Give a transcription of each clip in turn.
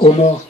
Comment?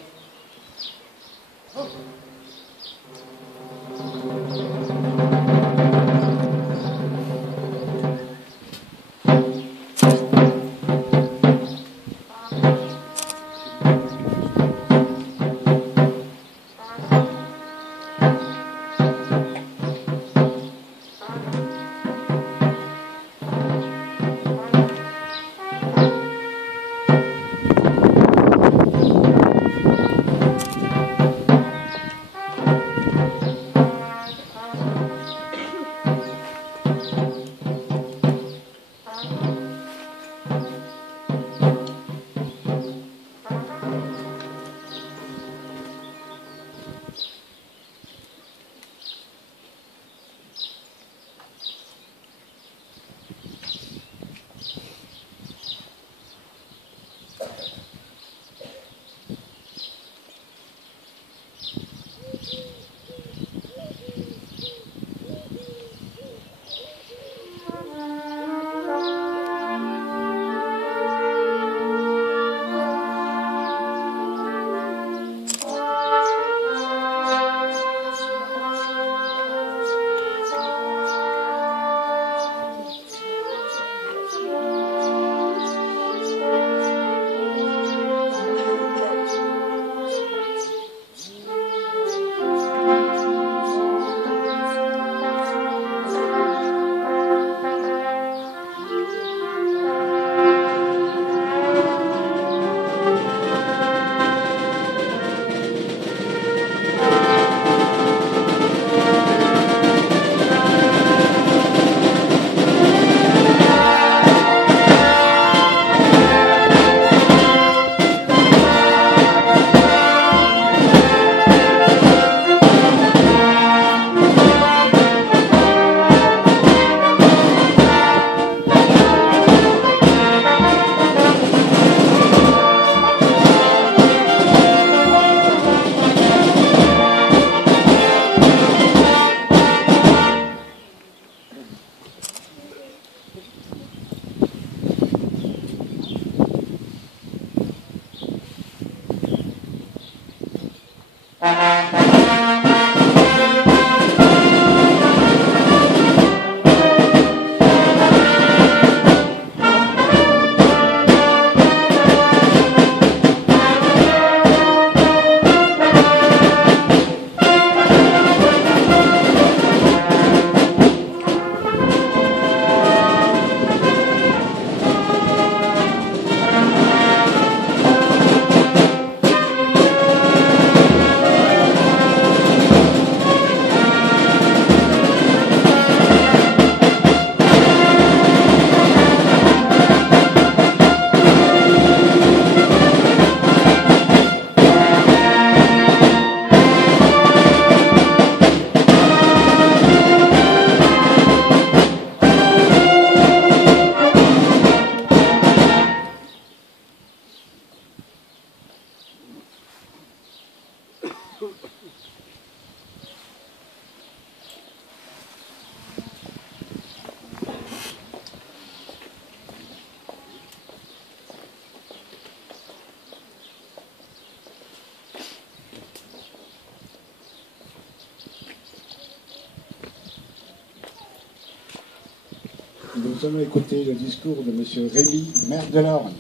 Nous allons écouter le discours de M. Rémy, maire de l'Orne.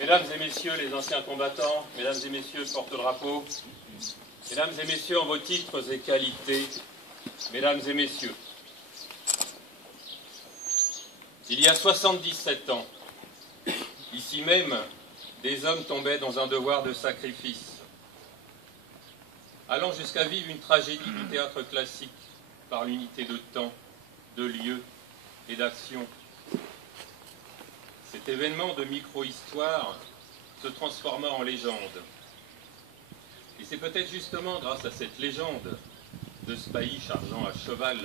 Mesdames et messieurs les anciens combattants, mesdames et messieurs le porte-drapeau, mesdames et messieurs en vos titres et qualités, mesdames et messieurs, il y a 77 ans, ici même, des hommes tombaient dans un devoir de sacrifice, allant jusqu'à vivre une tragédie du théâtre classique par l'unité de temps, de lieu et d'action. Cet événement de micro-histoire se transforma en légende. Et c'est peut-être justement grâce à cette légende de Spahis chargeant à cheval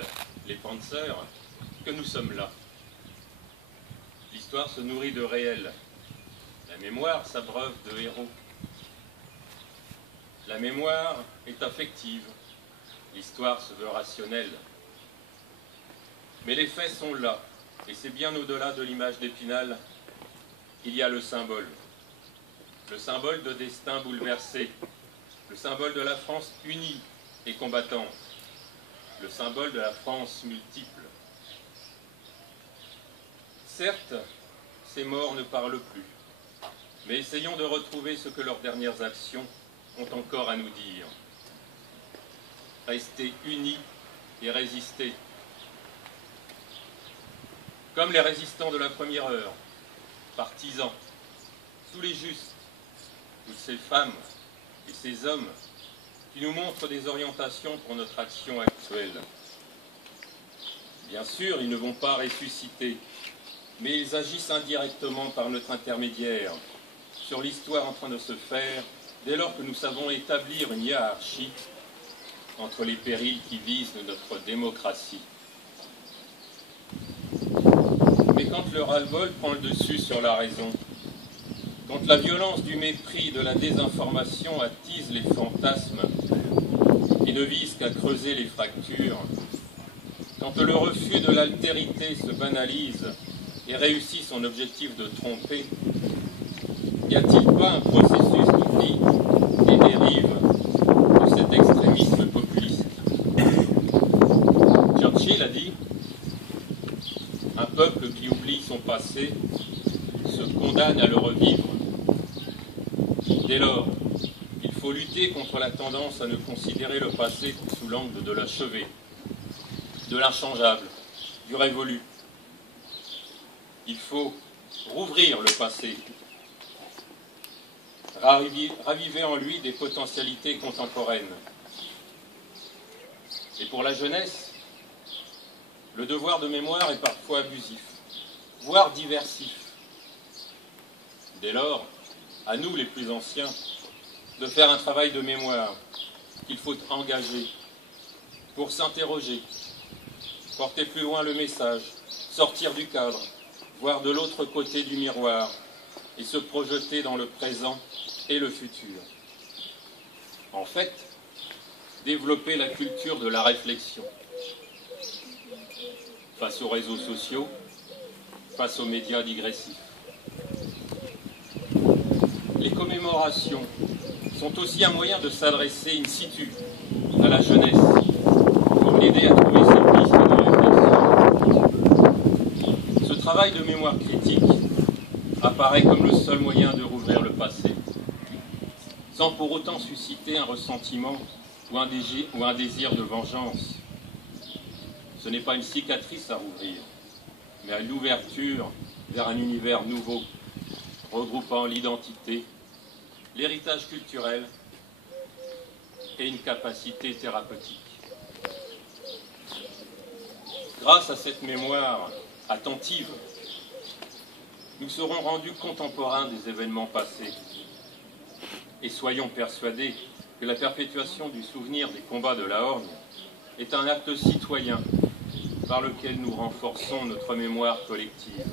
les Panzers que nous sommes là. L'histoire se nourrit de réel. La mémoire s'abreuve de héros. La mémoire est affective. L'histoire se veut rationnelle. Mais les faits sont là, et c'est bien au-delà de l'image d'Épinal qu'il y a le symbole. Le symbole de destin bouleversé, le symbole de la France unie et combattante, le symbole de la France multiple. Certes, ces morts ne parlent plus, mais essayons de retrouver ce que leurs dernières actions ont encore à nous dire. Rester unis et résister. Comme les résistants de la première heure, partisans, tous les justes, toutes ces femmes et ces hommes qui nous montrent des orientations pour notre action actuelle. Bien sûr, ils ne vont pas ressusciter, mais ils agissent indirectement par notre intermédiaire sur l'histoire en train de se faire dès lors que nous savons établir une hiérarchie entre les périls qui visent notre démocratie. Mais quand le ras-le-bol prend le dessus sur la raison, quand la violence du mépris et de la désinformation attise les fantasmes et ne vise qu'à creuser les fractures, quand le refus de l'altérité se banalise et réussit son objectif de tromper, n'y a-t-il pas un processus qui dit des dérives de cet extrémisme populiste? Churchill a dit « Un peuple qui oublie son passé se condamne à le revivre. » Dès lors, il faut lutter contre la tendance à ne considérer le passé que sous l'angle de l'achevé, de l'inchangeable, du révolu. Il faut rouvrir le passé, raviver en lui des potentialités contemporaines. Et pour la jeunesse, le devoir de mémoire est parfois abusif, voire diversif. Dès lors, à nous les plus anciens, de faire un travail de mémoire qu'il faut engager pour s'interroger, porter plus loin le message, sortir du cadre, voir de l'autre côté du miroir et se projeter dans le présent et le futur. En fait, développer la culture de la réflexion face aux réseaux sociaux, face aux médias digressifs. Les commémorations sont aussi un moyen de s'adresser in situ à la jeunesse pour l'aider à trouver ses pistes de réflexion. Ce travail de mémoire critique apparaît comme le seul moyen de rouvrir le passé, sans pour autant susciter un ressentiment ou un désir de vengeance. Ce n'est pas une cicatrice à rouvrir, mais l'ouverture vers un univers nouveau, regroupant l'identité, l'héritage culturel et une capacité thérapeutique. Grâce à cette mémoire attentive, nous serons rendus contemporains des événements passés. Et soyons persuadés que la perpétuation du souvenir des combats de la Horgne est un acte citoyen par lequel nous renforçons notre mémoire collective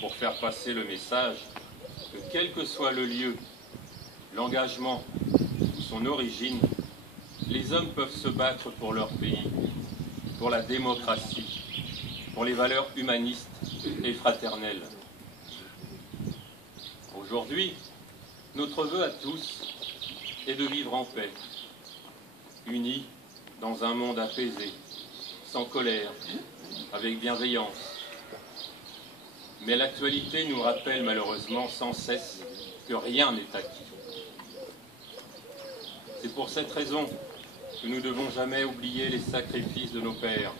pour faire passer le message que quel que soit le lieu, l'engagement ou son origine, les hommes peuvent se battre pour leur pays, pour la démocratie, pour les valeurs humanistes et fraternelles. Aujourd'hui, notre vœu à tous est de vivre en paix, unis dans un monde apaisé, sans colère, avec bienveillance. Mais l'actualité nous rappelle malheureusement sans cesse que rien n'est acquis. C'est pour cette raison que nous ne devons jamais oublier les sacrifices de nos pères,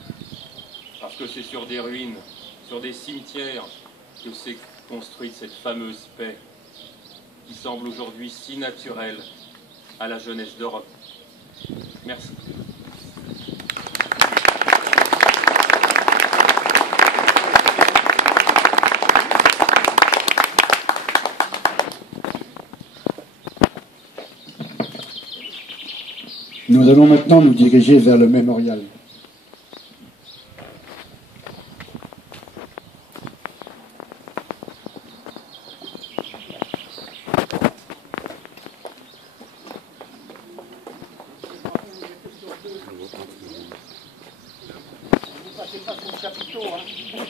parce que c'est sur des ruines, sur des cimetières que s'est construite cette fameuse paix qui semble aujourd'hui si naturelle à la jeunesse d'Europe. Merci. Nous allons maintenant nous diriger vers le mémorial. c'est pas sous le chapiteau, hein.